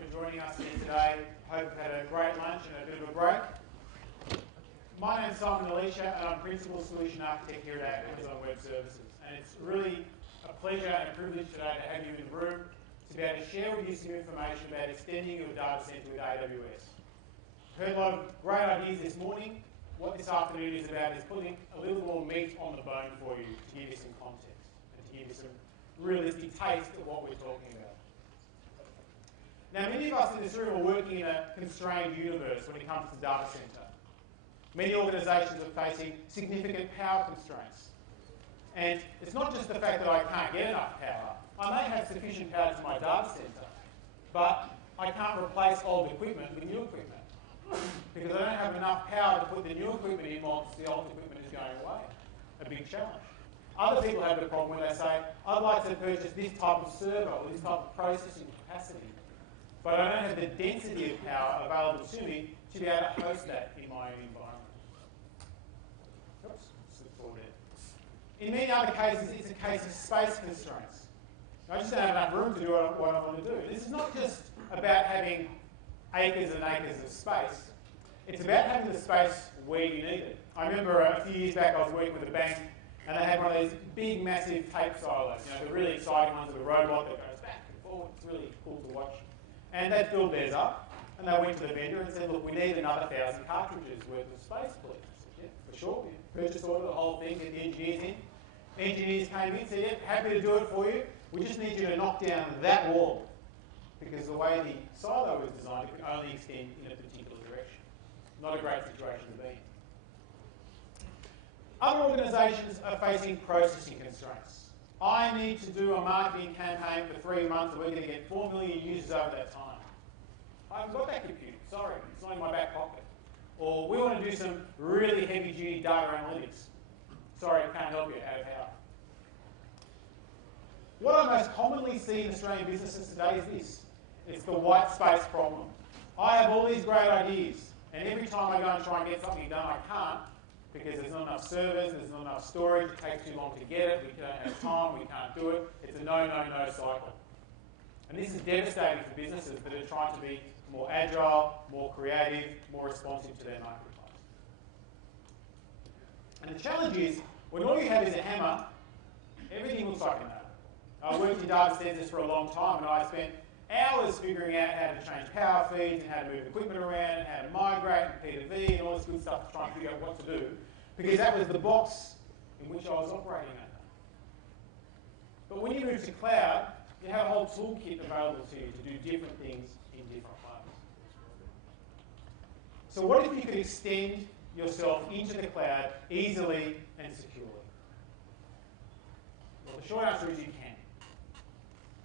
for joining us here today. Hope you've had a great lunch and a bit of a break. My name's Elisha, and I'm Principal Solution Architect here at Amazon Web Services. And it's really a pleasure and a privilege today to have you in the room to be able to share with you some information about extending your data center with AWS. Heard a lot of great ideas this morning. What this afternoon is about is putting a little more meat on the bone for you to give you some context and to give you some realistic taste of what we're talking about. Now, many of us in this room are working in a constrained universe when it comes to data center. Many organisations are facing significant power constraints. And it's not just the fact that I can't get enough power. I may have sufficient power to my data centre, but I can't replace old equipment with new equipment because I don't have enough power to put the new equipment in once the old equipment is going away. A big challenge. Other people have the problem where they say, I'd like to purchase this type of server or this type of processing capacity, but I don't have the density of power available to me to be able to host that in my own environment. Oops, slip forward there. In many other cases, it's a case of space constraints. I just don't have enough room to do what I want to do. This is not just about having acres and acres of space. It's about having the space where you need it. I remember a few years back I was working with a bank and they had one of these big, massive tape silos, the really exciting ones with a robot that goes back and forward. It's really cool to watch. And they filled theirs up and they went to the vendor and said, look, we need another 1,000 cartridges worth of space, please. I said, yeah, for sure. Purchase order, the whole thing, get the engineers in. Engineers came in and said, yeah, happy to do it for you. We just need you to knock down that wall because the way the silo was designed, it could only extend in a particular direction. Not a great situation to be in. Other organisations are facing processing constraints. I need to do a marketing campaign for 3 months and we're going to get 4 million users over that time. I haven't got that computer, sorry, it's not in my back pocket. Or we want to do some really heavy-duty data analytics. Sorry, I can't help you, out of power. What I most commonly see in Australian businesses today is this. It's the white space problem. I have all these great ideas, and every time I go and try and get something done, I can't because there's not enough servers, there's not enough storage, it takes too long to get it, we don't have time, we can't do it. It's a no, no, no cycle. And this is devastating for businesses that are trying to be more agile, more creative, more responsive to their marketplace. And the challenge is, when all you have is a hammer, everything looks like a nail. I worked in data centers for a long time and I spent hours figuring out how to change power feeds and how to move equipment around and how to migrate and P2V and all this good stuff to try and figure out what to do because that was the box in which I was operating under. But when you move to cloud, you have a whole toolkit available to you to do different things in different ways. So what if you could extend yourself into the cloud easily and securely? Well, the short answer is you can.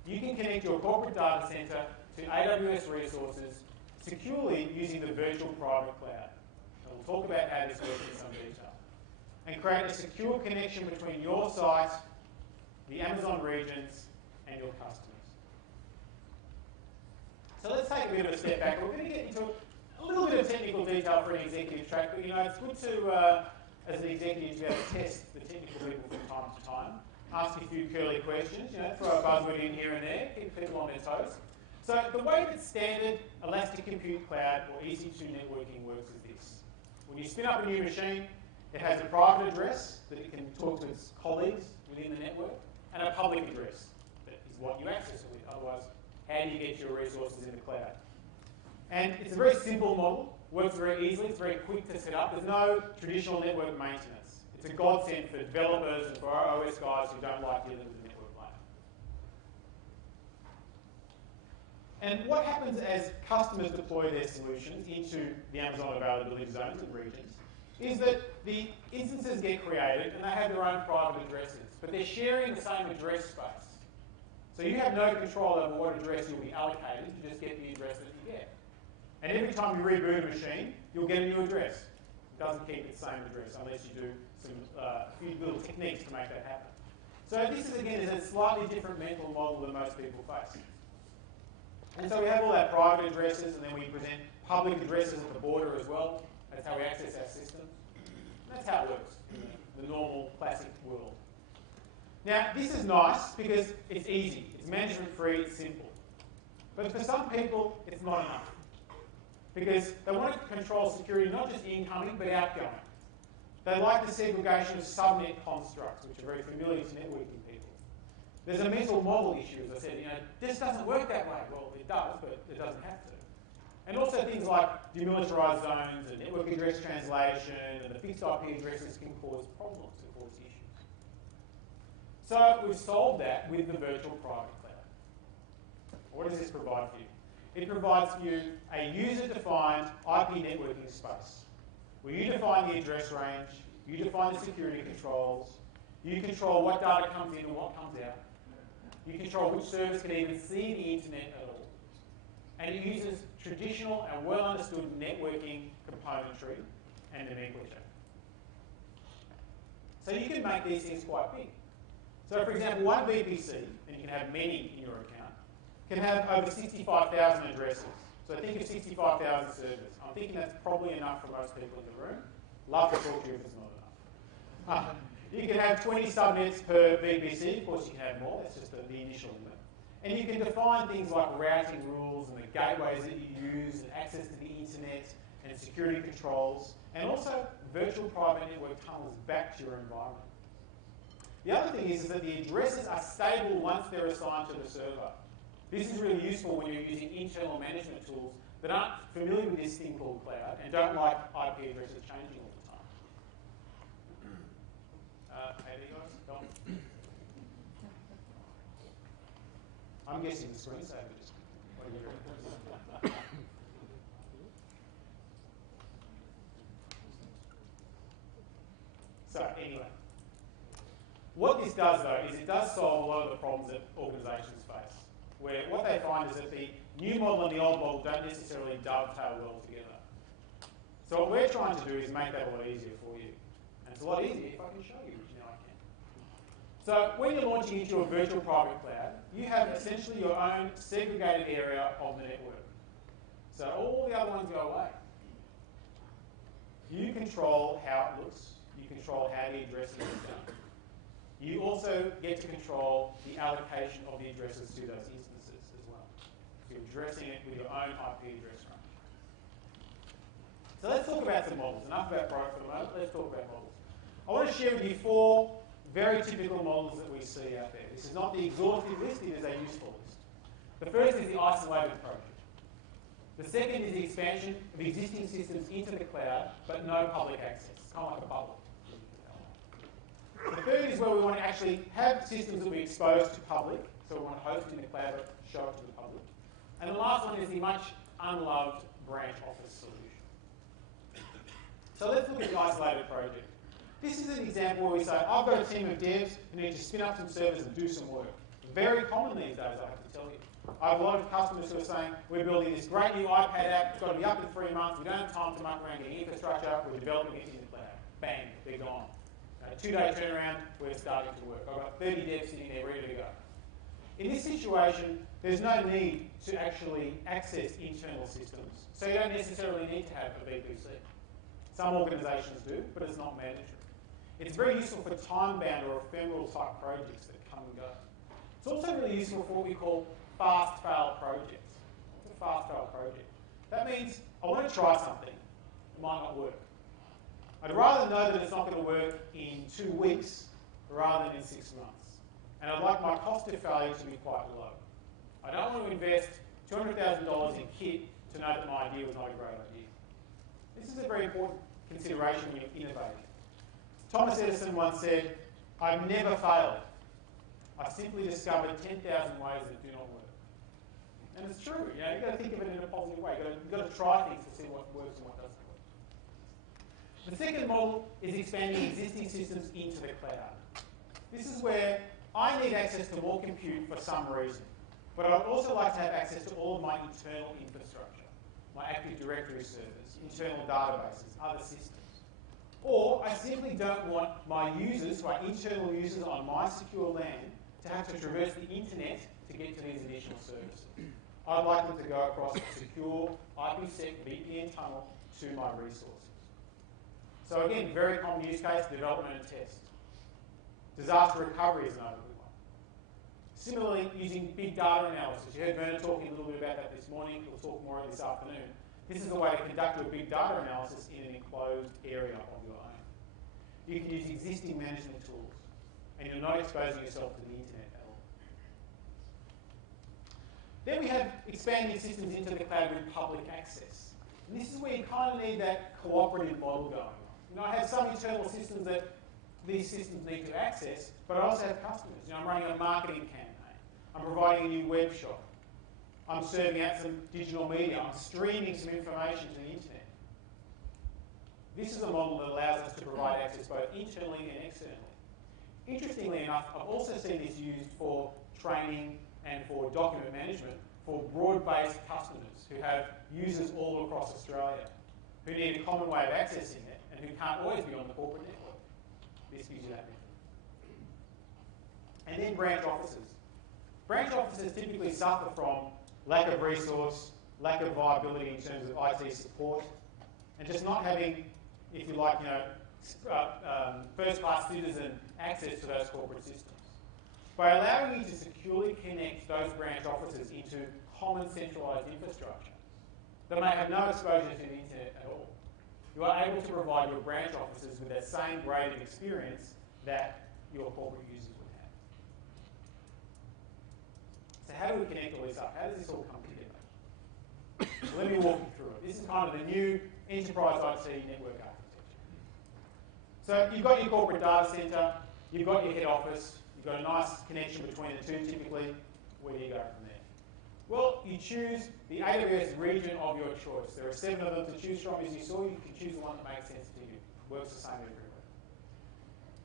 You can connect your corporate data center to AWS resources securely using the virtual private cloud. And we'll talk about how this works in some detail. And create a secure connection between your site, the Amazon regions, and your customers. So let's take a bit of a step back. We're going to get into a little bit of technical detail for an executive track, but it's good to, as an executive, to be able to test the technical people from time to time. Ask a few curly questions, throw a buzzword in here and there, keep people on their toes. So the way that standard elastic compute cloud or EC2 networking works is this. When you spin up a new machine, it has a private address that it can talk to its colleagues within the network, and a public address that is what you access it with. Otherwise, how do you get your resources in the cloud? And it's a very simple model, works very easily, it's very quick to set up. There's no traditional network maintenance. It's a godsend for developers and for our OS guys who don't like dealing with the network layer. And what happens as customers deploy their solutions into the Amazon availability zones and regions is that the instances get created and they have their own private addresses, but they're sharing the same address space. So you have no control over what address you'll be allocated, you just get the address that you get. And every time you reboot a machine, you'll get a new address. It doesn't keep its same address unless you do a few little techniques to make that happen. So this is, again, is a slightly different mental model than most people face. And so we have all our private addresses, and then we present public addresses at the border as well. That's how we access our system. And that's how it works in the normal, classic world. Now, this is nice because it's easy. It's management-free, it's simple. But for some people, it's not enough. Because they want to control security not just incoming, but outgoing. They like the segregation of subnet constructs, which are very familiar to networking people. There's a mental model issue, as I said. This doesn't work that way. Well, it does, but it doesn't have to. And also things like demilitarized zones and network address translation and the fixed IP addresses can cause problems, can cause issues. So we've solved that with the virtual private cloud. What does this provide for you? It provides for you a user-defined IP networking space where you define the address range, you define the security controls, you control what data comes in and what comes out, you control which service can even see the internet at all, and it uses traditional and well-understood networking componentry and nomenclature. So you can make these things quite big. So for example, one VPC, and you can have many in your account, can have over 65,000 addresses. So think of 65,000 servers. I'm thinking that's probably enough for most people in the room. Love to talk to you if it's not enough. You can have 20 subnets per VPC. Of course, you can have more. That's just the initial limit. And you can define things like routing rules and the gateways that you use and access to the internet and security controls, and also virtual private network tunnels back to your environment. The other thing is that the addresses are stable once they're assigned to the server. This is really useful when you're using internal management tools that aren't familiar with this thing called cloud and don't like IP addresses changing all the time. Hey there, guys. Go on. I'm guessing the screensaver just... What do you reckon? So anyway, what this does though is it does solve a lot of the problems that organisations face, where what they find is that the new model and the old model don't necessarily dovetail well together. So what we're trying to do is make that a lot easier for you. And it's a lot easier if I can show you, which now I can. So when you're launching into a virtual private cloud, you have essentially your own segregated area of the network. So all the other ones go away. You control how it looks. You control how the addressing is done. You also get to control the allocation of the addresses to those instances as well. So you're addressing it with your own IP address range. So let's talk about some models. Enough about product for the moment. Let's talk about models. I want to share with you 4 very typical models that we see out there. This is not the exhaustive list, it is a useful list. The first is the isolated project. The second is the expansion of existing systems into the cloud, but no public access. It's kind of like a bubble. The third is where we want to actually have systems that we expose to public, so we want to host in the cloud but show it to the public. And the last one is the much unloved branch office solution. So let's look at the isolated project. This is an example where we say, I've got a team of devs who need to spin up some servers and do some work. Very common these days, I have to tell you. I have a lot of customers who are saying, we're building this great new iPad app, it's got to be up in 3 months, we don't have time to muck around getting infrastructure, we're developing it in the cloud. Bang, they're gone. 2-day turnaround, we're starting to work. I've got 30 devs sitting there ready to go. In this situation, there's no need to actually access internal systems. So you don't necessarily need to have a VPC. Some organisations do, but it's not mandatory. It's very useful for time-bound or ephemeral type projects that come and go. It's also really useful for what we call fast fail projects. What's a fast fail project? That means I want to try something. It might not work. I'd rather know that it's not going to work in 2 weeks rather than in 6 months. And I'd like my cost of failure to be quite low. I don't want to invest $200,000 in kit to know that my idea was not a great idea. This is a very important consideration when you're innovating. Thomas Edison once said, I've never failed. I've simply discovered 10,000 ways that do not work. And it's true. You've got to think of it in a positive way. You've got to try things to see what works and what doesn't work. The second model is expanding existing systems into the cloud. This is where I need access to more compute for some reason, but I'd also like to have access to all of my internal infrastructure, my Active Directory servers, internal databases, other systems. Or I simply don't want my users, my internal users on my secure LAN, to have to traverse the internet to get to these additional services. I'd like them to go across a secure IPsec VPN tunnel to my resources. So again, very common use case, development and test. Disaster recovery is another good one. Similarly, using big data analysis. You heard Vernon talking a little bit about that this morning. We'll talk more this afternoon. This is a way to conduct a big data analysis in an enclosed area of your own. You can use existing management tools, and you're not exposing yourself to the internet at all. Then we have expanding systems into the cloud with public access. And this is where you kind of need that cooperative model going on. You know, I have some internal systems that these systems need to access, but I also have customers. You know, I'm running a marketing campaign. I'm providing a new web shop. I'm serving out some digital media. I'm streaming some information to the internet. This is a model that allows us to provide access both internally and externally. Interestingly enough, I've also seen this used for training and for document management for broad-based customers who have users all across Australia, who need a common way of accessing it and who can't always be on the corporate network. This gives you that method. And then branch offices. Branch offices typically suffer from lack of resource, lack of viability in terms of IT support, and just not having, if you like, first-class citizen access to those corporate systems. By allowing you to securely connect those branch offices into common centralised infrastructure that may have no exposure to the internet at all, you are able to provide your branch offices with that same grade of experience that your corporate users would have. So how do we connect all this up? How does this all come together? So let me walk you through it. This is kind of the new enterprise IT network architecture. So you've got your corporate data centre, you've got your head office, you've got a nice connection between the two typically. Where do you go from there? Well, you choose the AWS region of your choice. There are 7 of them to choose from. As you saw, you can choose the one that makes sense to you. Works the same everywhere.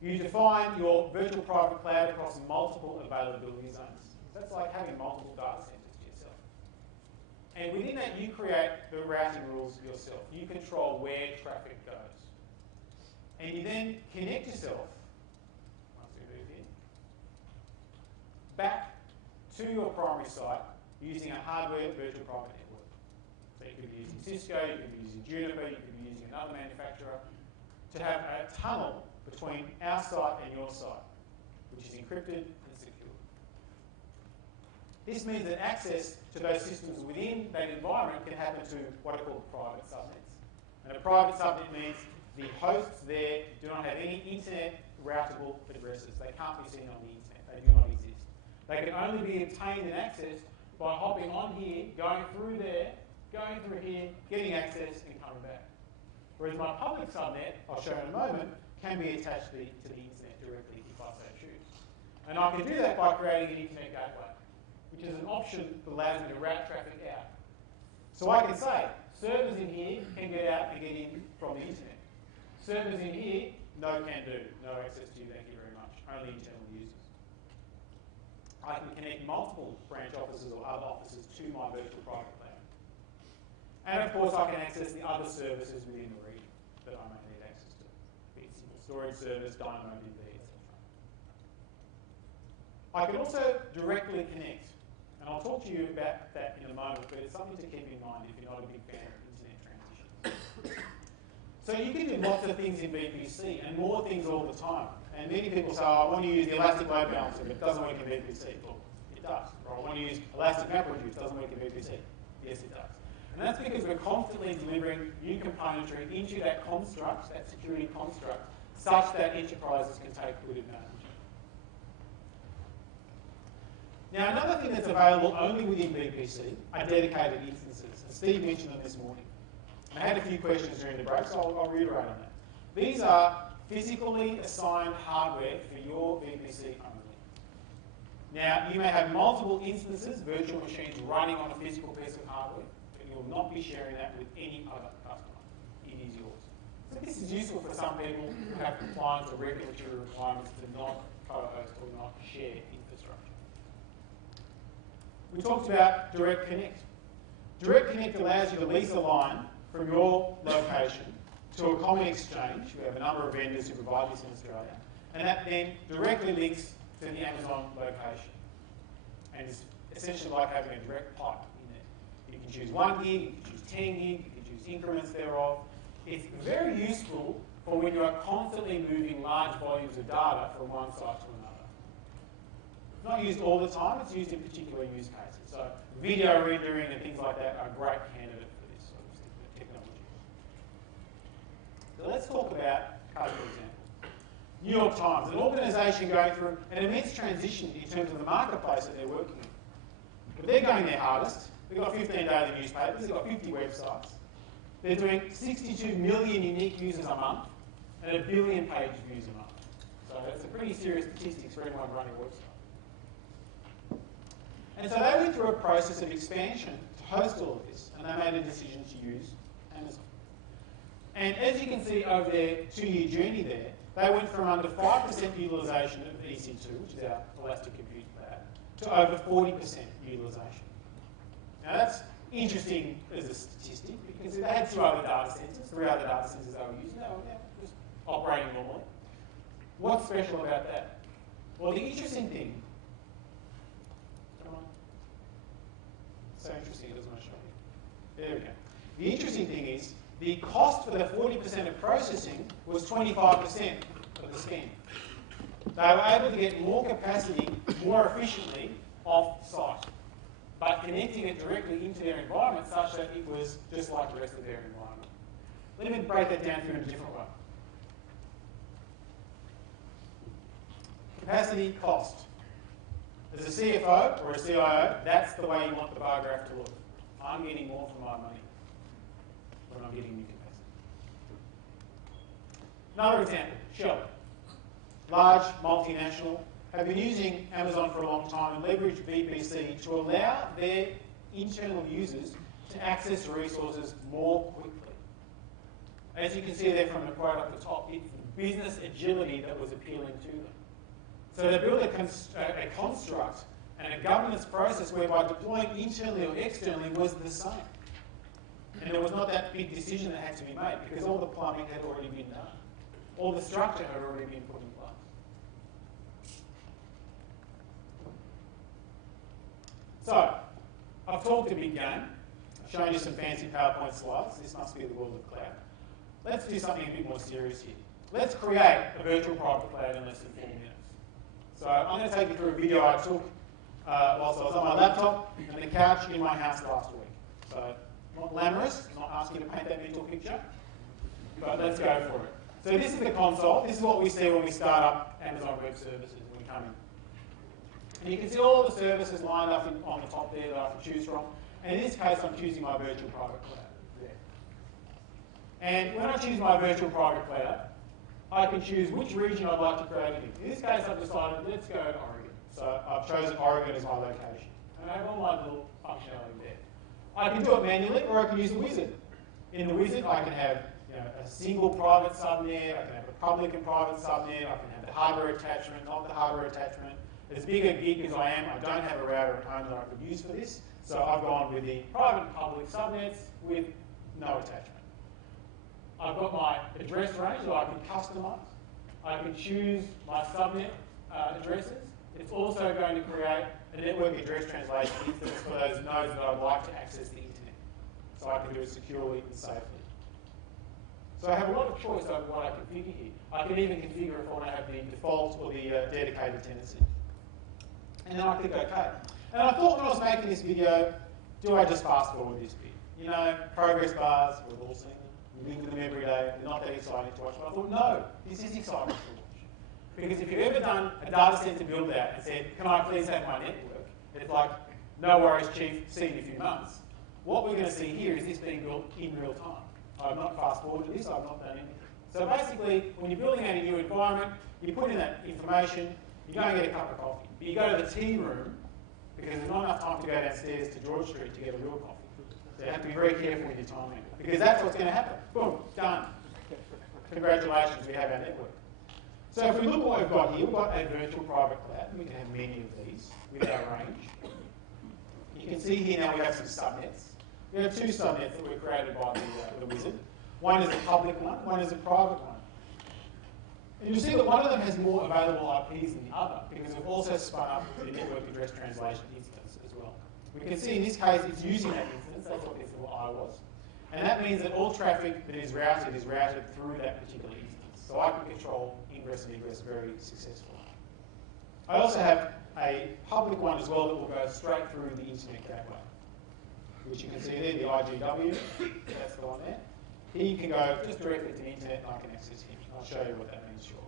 You define your virtual private cloud across multiple availability zones. That's like having multiple data centers to yourself. And within that, you create the routing rules yourself. You control where traffic goes. And you then connect yourself, once we move in, back to your primary site using a hardware virtual private network. So you could be using Cisco, you could be using Juniper, you could be using another manufacturer to have a tunnel between our site and your site, which is encrypted and secure. This means that access to those systems within that environment can happen to what are called private subnets. And a private subnet means the hosts there do not have any internet routable addresses. They can't be seen on the internet. They do not exist. They can only be obtained and accessed by hopping on here, going through there, going through here, getting access and coming back. Whereas my public subnet, I'll show in a moment, can be attached to the internet directly if I so choose. And I can do that by creating an internet gateway, which is an option that allows me to route traffic out. So I can say, servers in here can get out and get in from the internet. Servers in here, no can do, no access to you, thank you very much, only internal users. I can connect multiple branch offices or other offices to my virtual private cloud. And of course, I can access the other services within the region that I may need access to, be it simple storage service, DynamoDB, etc. I can also directly connect, and I'll talk to you about that in a moment, but it's something to keep in mind if you're not a big fan of internet transitions. So you can do lots of things in VPC and more things all the time. And many people say, oh, I want to use the elastic load balancer, but it doesn't work in VPC. Well, it does. Or I want to use elastic MapReduce, it doesn't work in VPC. Yes, it does. And that's because we're constantly delivering new componentry into that construct, that security construct, such that enterprises can take good advantage. Now, another thing that's available only within VPC are dedicated instances. And Steve mentioned them this morning. I had a few questions during the break, so I'll reiterate on that. These are physically assigned hardware for your VPC only. Now, you may have multiple instances, virtual machines running on a physical piece of hardware, but you will not be sharing that with any other customer. It is yours. So this is useful for some people who have compliance or regulatory requirements to not co-host or not share infrastructure. We talked about Direct Connect. Direct Connect allows you to lease a line from your location to a common exchange. We have a number of vendors who provide this in Australia, and that then directly links to the Amazon location. And it's essentially like having a direct pipe in there. You can choose 1 gig, you can choose 10 gig, you can choose increments thereof. It's very useful for when you are constantly moving large volumes of data from one site to another. It's not used all the time, it's used in particular use cases. So video rendering and things like that are a great candidate for this sort of technology. So let's talk about a couple of examples. New York Times, an organisation going through an immense transition in terms of the marketplace that they're working in. But they're going their hardest. They've got 15 daily newspapers, they've got 50 websites. They're doing 62 million unique users a month and 1 billion page views a month. So that's a pretty serious statistics for anyone running a website. And so they went through a process of expansion to host all of this, and they made a decision to use Amazon. And as you can see over their 2-year journey there, they went from under 5% utilisation of EC2, which is our elastic compute cloud, to over 40% utilisation. Now that's interesting as a statistic because they had 2 other data centres, 3 other data centres they were using, they were just operating normally. What's special about that? Well, the interesting thing, come on, so interesting it doesn't want to show you. There we go. The interesting thing is the cost for the 40% of processing was 25% of the spend. They were able to get more capacity more efficiently off-site, but connecting it directly into their environment such that it was just like the rest of their environment. Let me break that down for you in a different way. Capacity cost. As a CFO or a CIO, that's the way you want the bar graph to look. I'm getting more for my money when I'm getting new capacity. Another example, Shell. Large multinational, have been using Amazon for a long time and leverage VPC to allow their internal users to access resources more quickly. As you can see there from the quote up the top, it's business agility that was appealing to them. So they built a construct and a governance process whereby deploying internally or externally was the same. And there was not that big decision that had to be made because all the plumbing had already been done. All the structure had already been put in place. So, I've talked a big game. I've shown you some fancy PowerPoint slides. This must be the world of cloud. Let's do something a bit more serious here. Let's create a virtual private cloud in less than 4 minutes. So I'm going to take you through a video I took whilst I was on my laptop and the couch in my house last week. So, not glamorous, not asking you to paint that mental picture, but let's go for it. So this is the console. This is what we see when we start up Amazon Web Services when we come in. And you can see all the services lined up on the top there that I can choose from. And in this case, I'm choosing my virtual private cloud there. And when I choose my virtual private cloud, I can choose which region I'd like to create it in. In this case, I've decided, let's go to Oregon. So I've chosen Oregon as my location. And I have all my little functionality there. I can do it manually, or I can use the wizard. In the wizard, I can have a single private subnet, I can have a public and private subnet, I can have the hardware attachment, not the hardware attachment. As big a geek as I am, I don't have a router at home that I could use for this, so I've gone with the private and public subnets with no attachment. I've got my address range that I can customize. I can choose my subnet addresses. It's also going to create a network address translation instance for those nodes that I'd like to access the internet. So I can do it securely and safely. So I have a lot of choice over what I configure here. I can even configure if I want to have the default or the dedicated tenancy. And then I click OK. And I thought when I was making this video, do I just fast forward this bit? You know, progress bars, we've all seen them. We live with them every day. They're not that exciting to watch. But I thought, no, this is exciting to watch. Because if you've ever done a data center build out and said, can I please have my network? It's like, no worries, Chief, see you in a few months. What we're going to see here is this being built in real time. I've not fast forwarded this, I've not done anything. So basically, when you're building out a new environment, you put in that information, you go and get a cup of coffee. But you go to the tea room, because there's not enough time to go downstairs to George Street to get a real coffee. So you have to be very careful with your timing, because that's what's going to happen. Boom, done. Congratulations, we have our network. So if we look at what we've got here, we've got a virtual private cloud. We can have many of these with our range. You can see here now we have some subnets. We have 2 subnets that were created by the wizard. One is a public one is a private one. And you'll see that one of them has more available IPs than the other, because we've also spun up the network address translation instance as well. We can see in this case it's using that instance, that's what this little I was. And that means that all traffic that is routed through that particular instance. So I can control ingress and egress very successfully. I also have a public one as well that will go straight through the internet gateway, which you can see there, the IGW, that's the one there. Here you can go just directly to the internet and I can access him. I'll show you what that means shortly.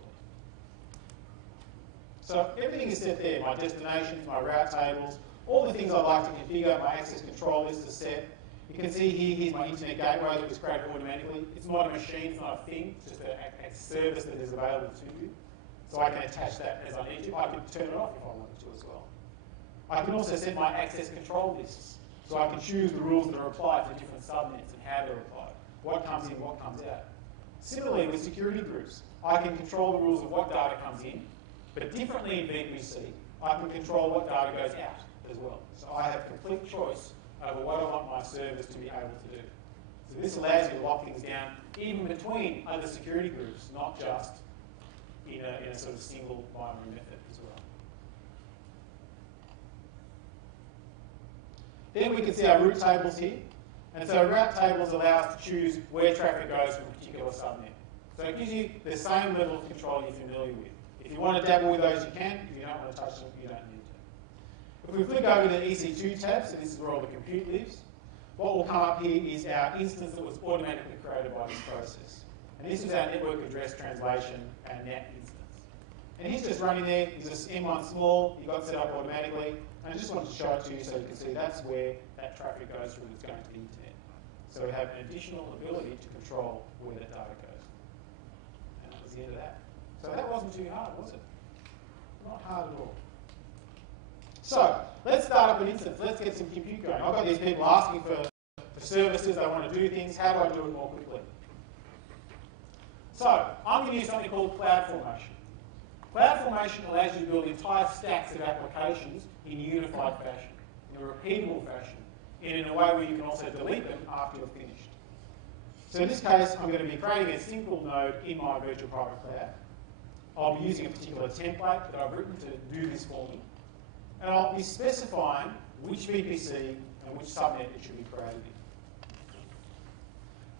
So everything is set there, my destinations, my route tables, all the things I like to configure, my access control list is set. You can see here, here's my internet gateway that was created automatically. It's not a machine, it's not a thing, it's just a service that is available to you. So I can attach that as I need to. I can turn it off if I wanted to as well. I can also set my access control lists. So I can choose the rules that are applied for different subnets and how they're applied. What comes in, what comes out. Similarly with security groups, I can control the rules of what data comes in, but differently in VPC, I can control what data goes out as well. So I have complete choice over what I want my service to be able to do. So this allows you to lock things down even between other security groups, not just in a sort of single binary method as well. Then we can see our route tables here. And so route tables allow us to choose where traffic goes from a particular subnet. So it gives you the same level of control you're familiar with. If you want to dabble with those, you can. If you don't want to touch them, you don't need to. If we flick over to the EC2 tab, so this is where all the compute lives, what will come up here is our instance that was automatically created by this process. And this is our network address translation and NAT instance. And he's just running there, he's just M1 small, he got set up automatically. And I just wanted to show it to you so you can see that's where that traffic goes through that's going to the internet. So we have an additional ability to control where that data goes. And that was the end of that. So that wasn't too hard, was it? Not hard at all. So let's start up an instance. Let's get some compute going. I've got these people asking for services, they want to do things. How do I do it more quickly? So I'm going to use something called CloudFormation. CloudFormation allows you to build entire stacks of applications in a unified fashion, in a repeatable fashion, and in a way where you can also delete them after you're finished. So in this case, I'm going to be creating a single node in my virtual private cloud. I'll be using a particular template that I've written to do this for me. And I'll be specifying which VPC and which subnet it should be created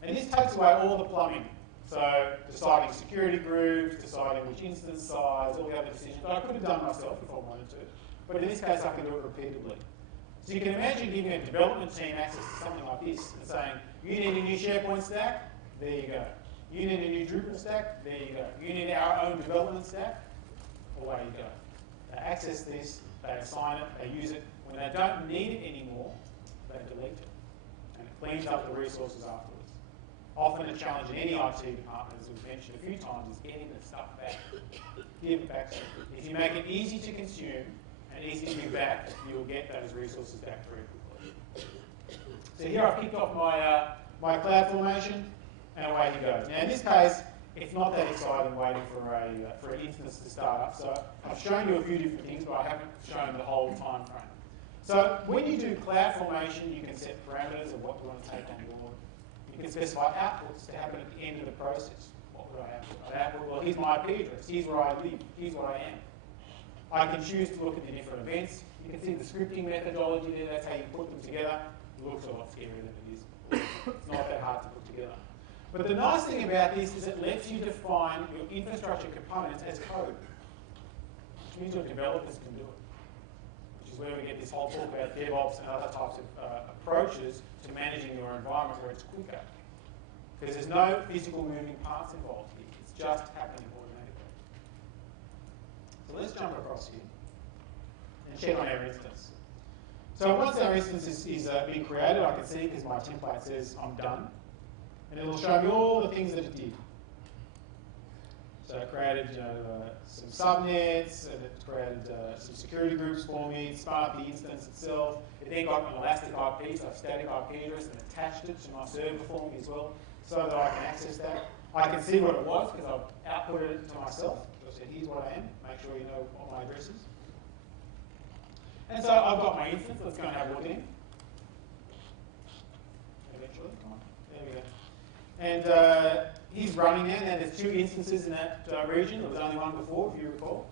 in. And this takes away all the plumbing. So deciding security groups, deciding which instance size, all the other decisions that I could have done myself if I wanted to. But in this case, I can do it repeatedly. So you can imagine giving a development team access to something like this and saying, you need a new SharePoint stack? There you go. You need a new Drupal stack? There you go. You need our own development stack? Away you go. They access this, they assign it, they use it. When they don't need it anymore, they delete it. And it cleans up the resources afterwards. Often a challenge in any IT department, as we've mentioned a few times, is getting the stuff back. Give it back. If you make it easy to consume and easy to give back, you'll get those resources back very quickly. So here I've kicked off my CloudFormation, and away he goes. Now in this case, it's not that exciting waiting for an instance to start up. So I've shown you a few different things, but I haven't shown the whole time frame. So when you do CloudFormation, you can set parameters of what you want to take on board. You can specify outputs to happen at the end of the process. What would I output? Well, here's my IP address. Here's where I live. Here's what I am. I can choose to look at the different events. You can see the scripting methodology there. That's how you put them together. It looks a lot scarier than it is. It's not that hard to put together. But the nice thing about this is it lets you define your infrastructure components as code, which means your developers can do it, which is where we get this whole talk about DevOps and other types of approaches to managing your environment where it's quicker. Because there's no physical moving parts involved here. It's just happening automatically. So let's jump across here and check on our instance. So once our instance is being created, I can see because my template says I'm done. And it'll show me all the things that it did. So it created some subnets, and it created some security groups for me, it spun up the instance itself. It then got an elastic IP, so a static IP address, and attached it to my server for me as well, so that I can access that. I can see what it was because I've outputted it to myself. So I said, here's what I am, make sure you know what my address is. And so I've got my instance, let's go and have a look in. Eventually, come on, there we go. And he's running there. Now there's 2 instances in that region. There was only one before, if you recall.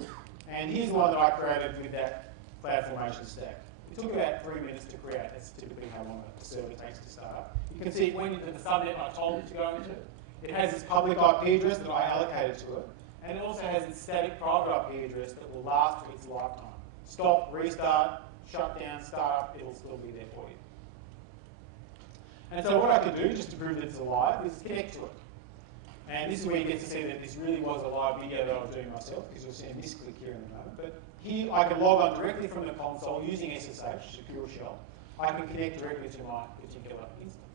And here's the one that I created with that CloudFormation stack. It took about 3 minutes to create. That's typically how long a server takes to start up. You can see it went into the subnet I told it to go into. It has this public IP address that I allocated to it. And it also has its static private IP address that will last for its lifetime. Stop, restart, shut down, start up, it'll still be there for you. And so what I could do, just to prove that it's alive, is connect to it. And this is where you get to see that this really was a live video that I was doing myself, because you'll see a misclick here in a moment. But here I can log on directly from the console using SSH, secure shell. I can connect directly to my particular instance.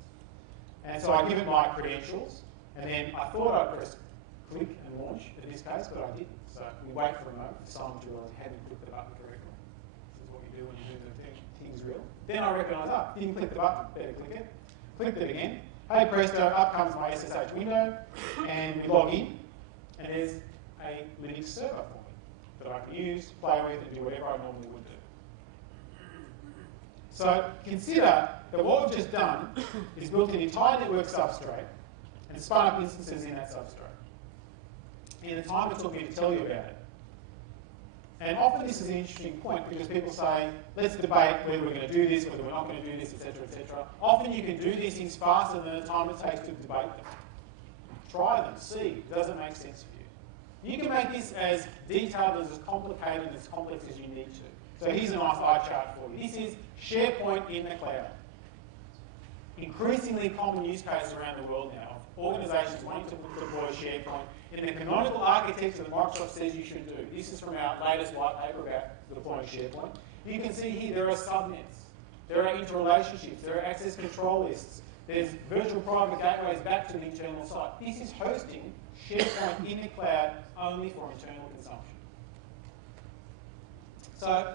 And so I give it my credentials, and then I thought I'd press click and launch in this case, but I didn't. So we wait for a moment for someone to realize I hadn't clicked the button correctly. This is what you do when you do the things real. Then I recognise, didn't click the button, better click it. Clicked it again. Hey presto, up comes my SSH window, and we log in, and there's a Linux server for me that I can use, play with, and do whatever I normally would do. So consider that what we've just done is built an entire network substrate and spun up instances in that substrate in the time it took me to tell you about it. And often this is an interesting point because people say, let's debate whether we're going to do this, whether we're not going to do this, etc., etc. Often you can do these things faster than the time it takes to debate them. Try them, see, does it make sense for you? You can make this as detailed, as complicated, as complex as you need to. So here's a nice eye chart for you. This is SharePoint in the cloud. Increasingly common use case around the world now of organizations wanting to deploy SharePoint in the canonical architecture that Microsoft says you should do. This is from our latest white paper about deploying SharePoint. You can see here there are subnets, there are interrelationships, there are access control lists, there's virtual private gateways back to the internal site. This is hosting SharePoint in the cloud only for internal consumption. So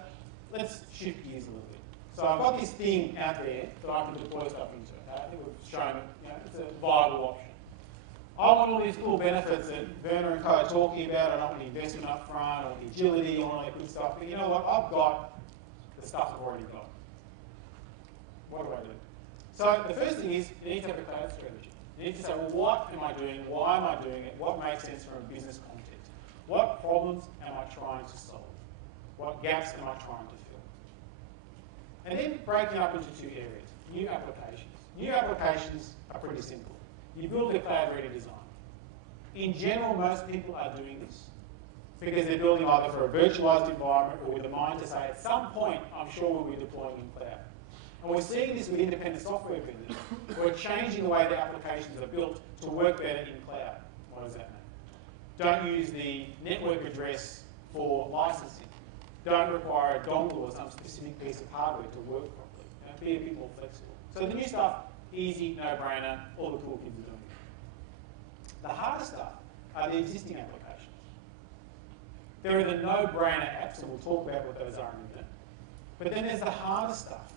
let's shift gears a little bit. So I've got this thing out there that I can deploy stuff into. I think we've shown it, it's a viable option. I want all these cool benefits that Werner and Co are talking about. I don't want the investment up front, I want the agility, I want all that good stuff. But you know what? I've got the stuff I've already got. What do I do? So the first thing is you need to have a cloud strategy. You need to say, well, what am I doing? Why am I doing it? What makes sense from a business context? What problems am I trying to solve? What gaps am I trying to fill? And then breaking up into two areas. New applications. New applications are pretty simple. You build a cloud-ready design. In general, most people are doing this because they're building either for a virtualized environment or with a mind to say, at some point, I'm sure we'll be deploying in cloud. And we're seeing this with independent software vendors. We're changing the way the applications are built to work better in cloud. What does that mean? Don't use the network address for licensing. Don't require a dongle or some specific piece of hardware to work properly. Be a bit more flexible. So the new stuff, easy, no-brainer, all the cool kids are doing it. The harder stuff are the existing applications. There are the no-brainer apps, and we'll talk about what those are in a minute. But then there's the harder stuff.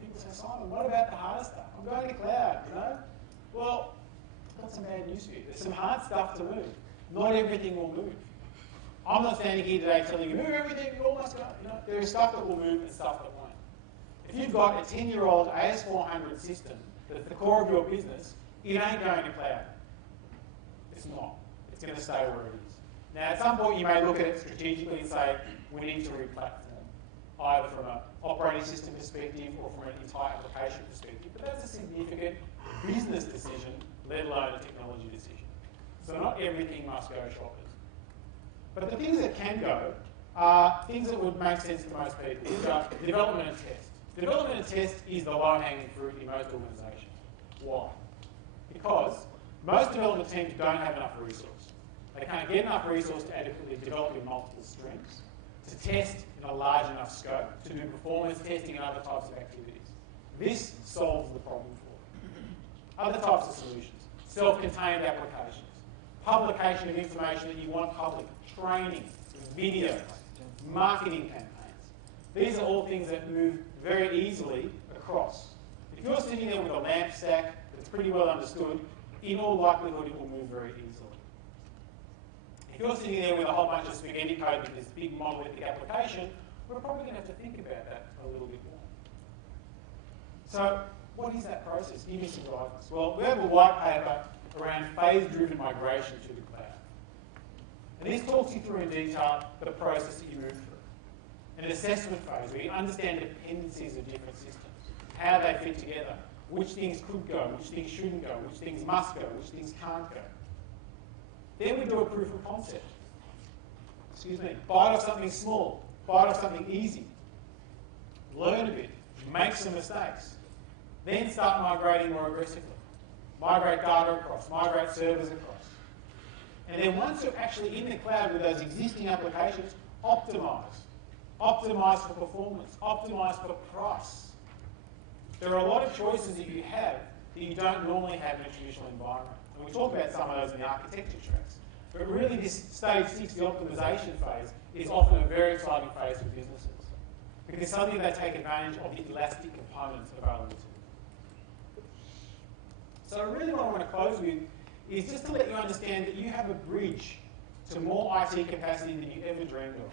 People say, Simon, what about the harder stuff? I'm going to cloud, you know? Well, I've got some bad news for you. There's some hard stuff to move. Not everything will move. I'm not standing here today telling you, move everything, you all must go. You know, there is stuff that will move and stuff that won't. If you've got a 10-year-old AS400 system that's the core of your business, it ain't going to cloud. It's not. It's going to stay where it is. Now, at some point, you may look at it strategically and say, we need to re-platform, either from an operating system perspective or from an entire application perspective. But that's a significant business decision, let alone a technology decision. So not everything must go shoppers. But the things that can go are things that would make sense to most people, which are development and test. Development and test is the low-hanging fruit in most organisations. Why? Because most development teams don't have enough resource. They can't get enough resource to adequately develop in multiple streams, to test in a large enough scope, to do performance testing and other types of activities. This solves the problem for them. Other types of solutions, self-contained applications, publication of information that you want public, training, videos, marketing campaigns. These are all things that move very easily across. If you're sitting there with a LAMP stack that's pretty well understood, in all likelihood it will move very easily. If you're sitting there with a whole bunch of spaghetti code with this big monolithic application, we're probably going to have to think about that a little bit more. So what is that process? Give me some guidance. Well, we have a white paper around phase-driven migration to the cloud. And this talks you through in detail the process that you move through. An assessment phase where you understand dependencies of different systems, how they fit together, which things could go, which things shouldn't go, which things must go, which things can't go. Then we do a proof of concept. Excuse me. Bite off something small. Bite off something easy. Learn a bit. Make some mistakes. Then start migrating more aggressively. Migrate data across. Migrate servers across. And then once you're actually in the cloud with those existing applications, optimize. Optimize for performance. Optimize for price. There are a lot of choices that you have that you don't normally have in a traditional environment. And we talk about some of those in the architecture tracks. But really this stage 6, the optimization phase, is often a very exciting phase for businesses. Because suddenly they take advantage of the elastic components available to them. So really what I want to close with is just to let you understand that you have a bridge to more IT capacity than you ever dreamed of.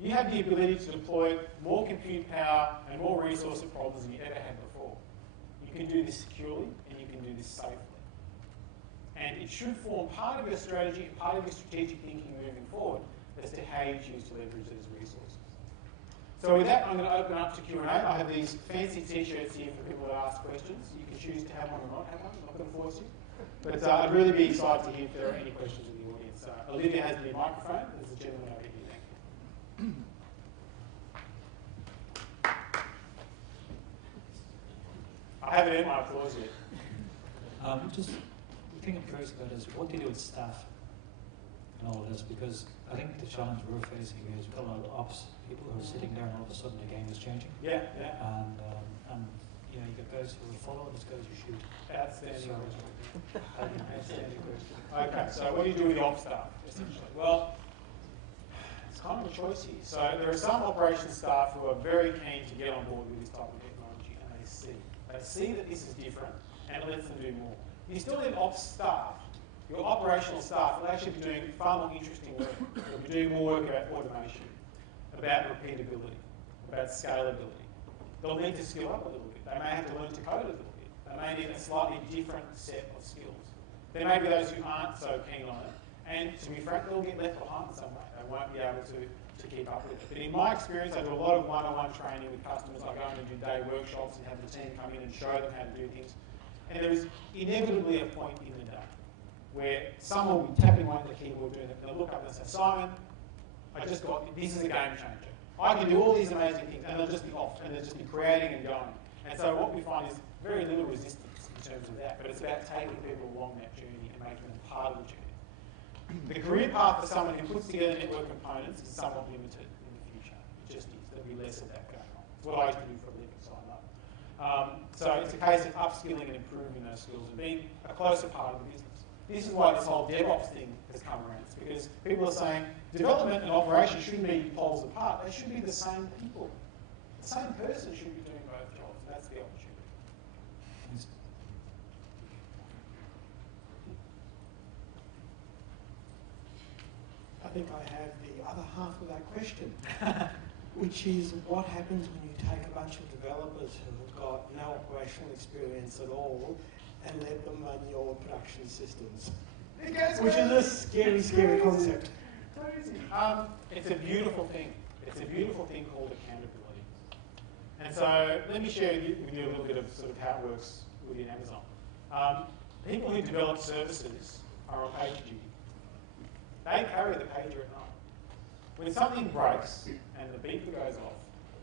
You have the ability to deploy more compute power and more resource problems than you ever had before. You can do this securely and you can do this safely. And it should form part of your strategy and part of your strategic thinking moving forward as to how you choose to leverage these resources. So with that, I'm going to open up to Q&A. I have these fancy t-shirts here for people to ask questions. You can choose to have one or not have one. I'm not going to force you. But I'd really be excited to hear if there are any questions in the audience. Olivia has the microphone. There's a gentleman over here. Thank you. I haven't earned my applause yet. Just the thing I'm curious about is what do you do with staff and all of this? Because I think the challenge we're facing is we've got a lot of ops people who are sitting there and all of a sudden the game is changing. Yeah, yeah. And you know, you got guys who will follow and there's guys who shoot. Outstanding question. Outstanding question. Okay, so what do you do with the ops staff, essentially? Well, it's kind of a choice here. So there are some operations staff who are very keen to get on board with this type of technology, and they see that this is different, and it lets them do more. You still need ops staff. Your operational staff will actually be doing far more interesting work. They'll be doing more work about automation, about repeatability, about scalability. They'll need to skill up a little bit. They may have to learn to code a little bit. They may need a slightly different set of skills. There may be those who aren't so keen on it, and to be frank, they'll get left behind in some way. They won't be able to keep up with it. But in my experience, I do a lot of one-on-one training with customers. I go in and do day workshops and have the team come in and show them how to do things. And there is inevitably a point in the day where someone will be tapping away at the keyboard doing it, and they'll look up and say, Simon, this is a game changer. I can do all these amazing things, and they'll just be off, and they'll just be creating and going. And so what we find is very little resistance in terms of that, but it's about taking people along that journey and making them part of the journey. The career path for someone who puts together network components is somewhat limited in the future. It just is. There'll be less of that going on. It's what I used to do for a living, so I know. So it's a case of upskilling and improving those skills and being a closer part of the business. This is why this whole DevOps thing has come around. It's because people are saying development and operation shouldn't be poles apart. They should be the same people. The same person should be doing both jobs. That's the opportunity. I think I have the other half of that question, which is what happens when you take a bunch of developers who have got no operational experience at all and let them run your production systems? Which is a scary, scary concept. Crazy. It's a beautiful thing. It's a beautiful thing called accountability. And so let me share with you a little bit of sort of how it works within Amazon. People who develop services are on page duty. They carry the pager at night. When something breaks and the beeper goes off,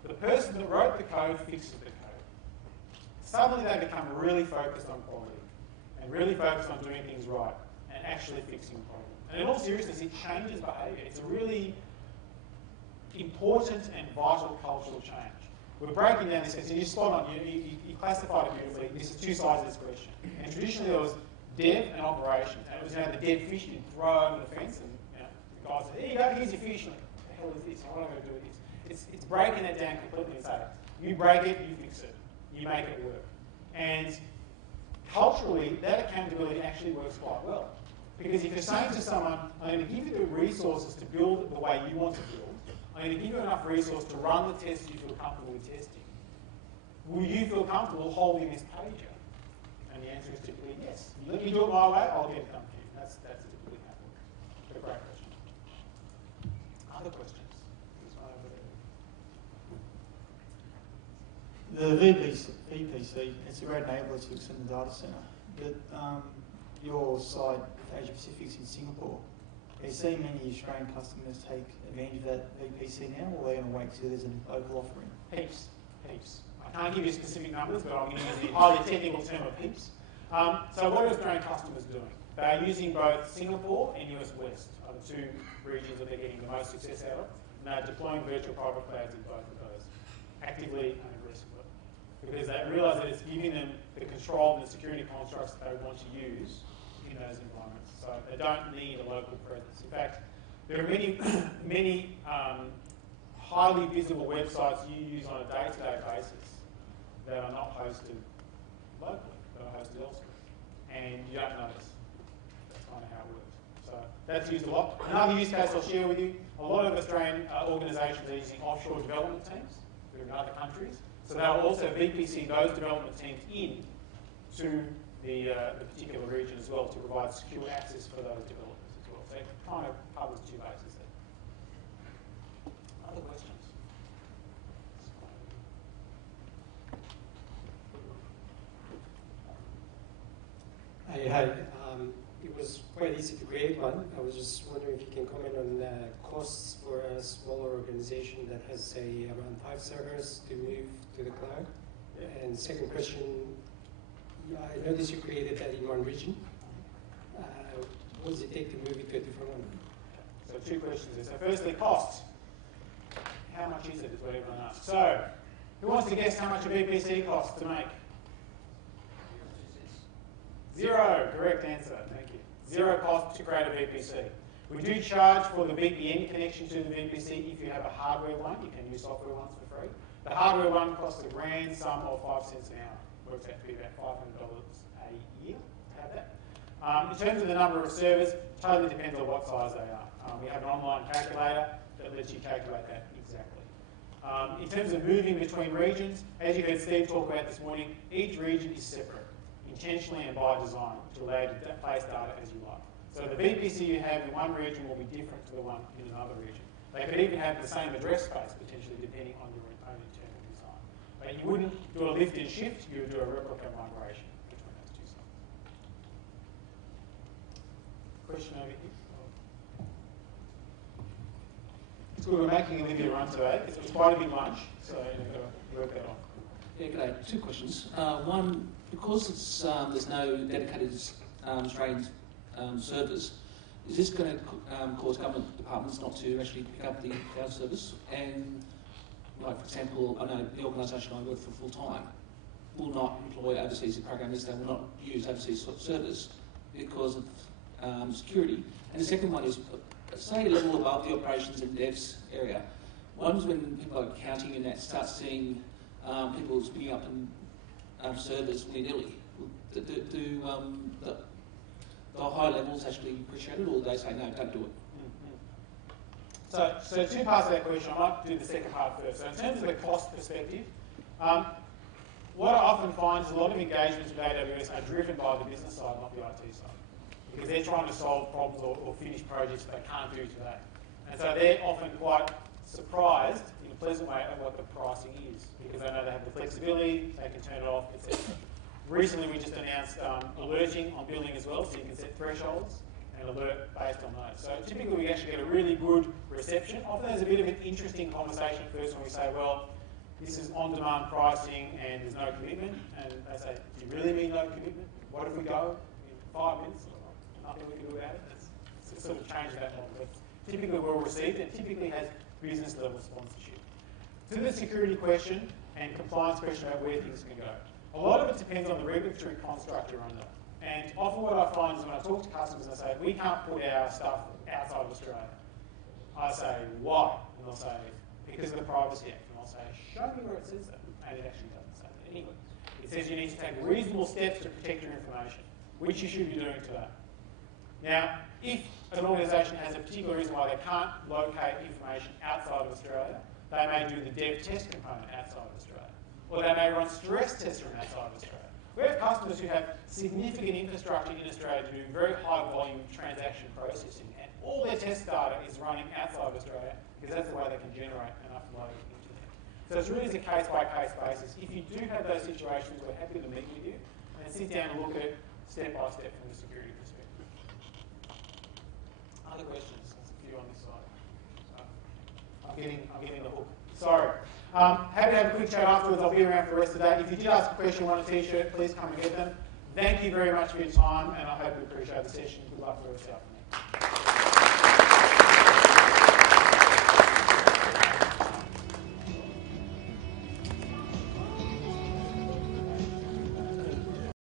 the person that wrote the code fixes the code. Suddenly they become really focused on quality and really focused on doing things right and actually fixing problems. And in all seriousness, it changes behaviour. It's a really important and vital cultural change. We're breaking down this, and you're spot on. You classified it beautifully. This is two sides of this question. And traditionally there was dev and operations, and it was the dead fish you'd throw over the fence, and the guy said, "Here you go, here's your fish." Like, what the hell is this? What am I going to do with this? It's breaking that down completely and saying, you break it, you fix it, you make it work. And culturally, that accountability actually works quite well. Because if you're saying to someone, I'm going to give you the resources to build it the way you want to build, I'm going to give you enough resource to run the tests you feel comfortable with testing, will you feel comfortable holding this pager? And the answer is typically yes. You let me do it my way, I'll get it done for you. That's typically how it works. But a great question. Other questions? This one over there. The VPC, it's a great enabler to extend the data center. But your side with Asia Pacific's in Singapore, are you seeing many Australian customers take advantage of that VPC now, or are they going to wait till there's a local offering? Heaps. I can't give you specific numbers, but I'm going to use the highly technical term of heaps. So what are Australian customers doing? They're using both Singapore and US West, are the two regions that they're getting the most success out of. And they're deploying virtual private clouds in both of those, actively and aggressively. Because they realise that it's giving them the control and the security constructs that they want to use in those environments. So they don't need a local presence. In fact, there are many highly visible websites you use on a day-to-day basis that are not hosted locally, that are hosted elsewhere. And you don't notice. That's kind of how it works. So that's used a lot. Another use case I'll share with you, a lot of Australian organisations are using offshore development teams that are in other countries. So they'll also VPC those development teams in to the particular region as well to provide secure access for those developers as well. So it kind of covers two bases there. Other questions? Hi. It was quite easy to create one. I was just wondering if you can comment on costs for a smaller organization that has, say, around 5 servers to move to the cloud. And second question, I noticed you created that in one region. What does it take to move it to a different one? So two questions there. So firstly, cost. How much is it is what everyone asks. So who wants to guess how much a VPC costs to make? 0, correct answer, thank you. 0 cost to create a VPC. We do charge for the VPN connection to the VPC if you have a hardware one. You can use software ones for free. The hardware one costs a grand sum of 5 cents an hour. Works out to be about $500 a year to have that. In terms of the number of servers, totally depends on what size they are. We have an online calculator that lets you calculate that exactly. In terms of moving between regions, as you heard Steve talk about this morning, each region is separate, intentionally and by design, to allow you to place data as you like. So the VPC you have in one region will be different to the one in another region. They could even have the same address space, potentially, depending on your own internal design. But you wouldn't do a lift and shift, you would do a replica migration between those two sites. Question over here? It's good we're making Olivia run today. It's quite a big lunch, so you've got to work that on. Yeah, good day. 2 questions. One, because it's, there's no dedicated Australian servers, is this going to cause government departments not to actually pick up the cloud service? And, like, for example, I know the organisation I work for full-time will not employ overseas programmers. They will not use overseas servers because of security. And the second one is, say, a level above the operations and devs area. One's when people are accounting and that start seeing people spinning up servers willy-nilly. Do the high levels actually appreciate it, or they say, no, don't do it? So 2 parts of that question. I might do the second part first. So in terms of the cost perspective, what I often find is a lot of engagements with AWS are driven by the business side, not the IT side. Because they're trying to solve problems or finish projects that they can't do today. And so they're often quite surprised in a pleasant way at what the pricing is, because they know they have the flexibility, they can turn it off, etc. Recently we just announced alerting on billing as well, so you can set thresholds and alert based on those. So typically we actually get a really good reception. Often there's a bit of an interesting conversation first when we say, well, this is on-demand pricing and there's no commitment. And they say, do you really mean no commitment? What if we go in 5 minutes? Nothing we can do about it. It's sort of changed that model. But typically well received and typically has business level sponsorship. To the security question and compliance question about where things can go. A lot of it depends on the regulatory construct you're under. And often what I find is when I talk to customers and I say, we can't put our stuff outside of Australia. I say, why? And they'll say, because of the Privacy Act. And I'll say, show me where it says that. And it actually doesn't say that anyway. It says you need to take reasonable steps to protect your information, which you should be doing today. Now, if an organisation has a particular reason why they can't locate information outside of Australia, they may do the dev test component outside of Australia. Or they may run stress tests from outside of Australia. We have customers who have significant infrastructure in Australia to do very high volume transaction processing, and all their test data is running outside of Australia because that's the way they can generate and upload it into there. So it's really a case-by-case basis. If you do have those situations, we're happy to meet with you and sit down and look at step by step from a security perspective. Other questions? There's a few on this side. I'm getting the hook. Sorry. Happy to have a quick chat afterwards. I'll be around for the rest of the day. If you did ask a question, want a t-shirt, please come and get them. Thank you very much for your time, and I hope you appreciate the session. Good luck for the rest of the afternoon.